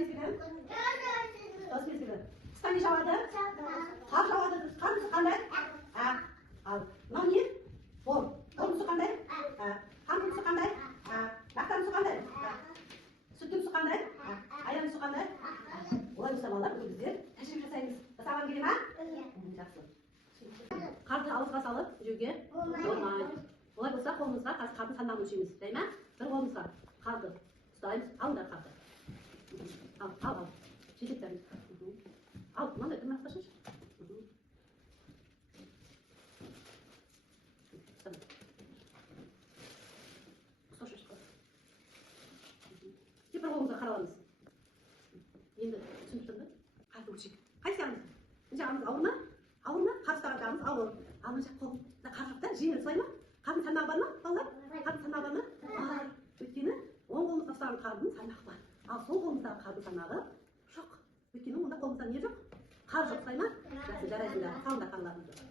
мезгілі? Жаз мезгілі. Қыста не жауады? Қар жауады. Қар түсі қандай? Ал. Мынау не? Бор. Бордың түсі қандай? Қанның түсі қандай? Бақтардың түсі қандай? Сүттің түсі қандай? Аяның түсі қандай? Олай болса балалар, бүгін біздер тәжірибе жасаймыз. Жасаған келе ма? Жақсы. Қарды ауызға салып жеуге болмайды. Олай болса қолымызға қазір қардың салмағын өлшейміз. Дәй ма? Бір қолымызға қарды ұстаймыз. Алыңдар қарды. Ал. Жетектерін. Ал, мынандай бір мақта шаш. Бір қолымызға қараламыз. Енді түсініп тұрмын. Қарды өлшейік. Қайсы жағымыз? Мына жағымыз ауыр ма? Ауыр ма? Қар ұстаған жағымыз ауыр. Ал мына жақ қолымда қар жоқ та, жеңіл солай ма? Қардың салмағы бар ма, балалар? Қардың салмағы бар ма? Бар. Өйткені оң қолымызда ұстаған қардың салмағы бар. Ал сол қолымыздағы қардың салмағы жоқ. Өйткені онда қолымызда не жоқ? Қар жоқ, солай ма? Жақсы, жарайсыңдар. Салыңдар қарларыңызды.